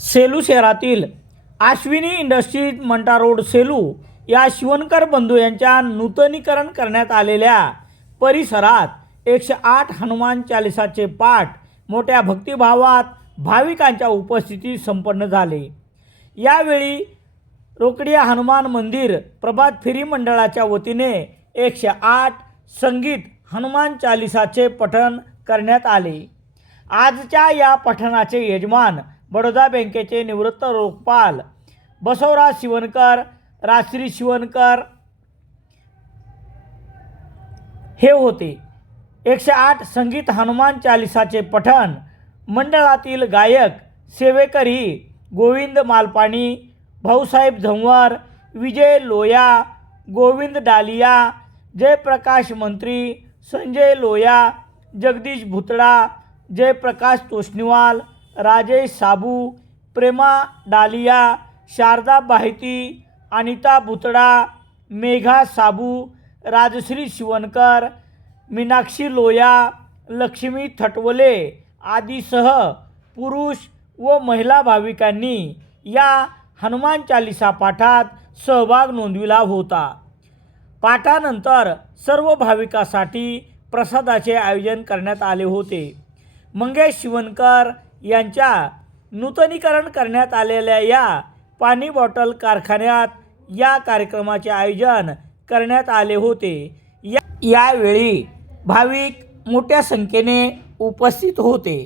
सेलू शहरातील Ashwini industries Mantha road Selu या शिवणकर बंधू यांच्या नूतनीकरण करण्यात आलेल्या परिसरात एकशे आठ हनुमान चालिसाचे पाठ मोठ्या भक्तिभावात भाविकांच्या उपस्थितीत संपन्न झाले. यावेळी रोकडिया हनुमान मंदिर प्रभात फेरी मंडळाच्या वतीने एकशे आठ संगीत हनुमान चालिसाचे पठण करण्यात आले. आजच्या या पठणाचे यजमान बडोदा बँकेचे निवृत्त रोखपाल बसवराज शिवणकर राश्री शिवणकर हे होते. एकशे आठ संगीत हनुमान चालिसाचे पठण मंडळातील गायक सेवेकरी गोविंद मालपाणी भाऊसाहेब झंवर विजय लोया गोविंद डालिया जयप्रकाश मंत्री संजय लोया जगदीश भुतडा जयप्रकाश तोष्णीवाल राजेश साबू प्रेमा डालिया शारदा बाहिती अनिता भुतडा मेघा साबू राजश्री शिवणकर मीनाक्षी लोया लक्ष्मी थटवले आदीसह पुरुष व महिला भाविकांनी या हनुमान चालिसा पाठात सहभाग नोंदविला होता. पाठानंतर सर्व भाविकासाठी प्रसादाचे आयोजन करण्यात आले होते. मंगेश शिवणकर यांच्या नूतनीकरण करण्यात आलेल्या या पाणी बॉटल कारखान्यात या कार्यक्रमाचे आयोजन करण्यात आले होते. या यावेळी भाविक मोठ्या संख्येने उपस्थित होते.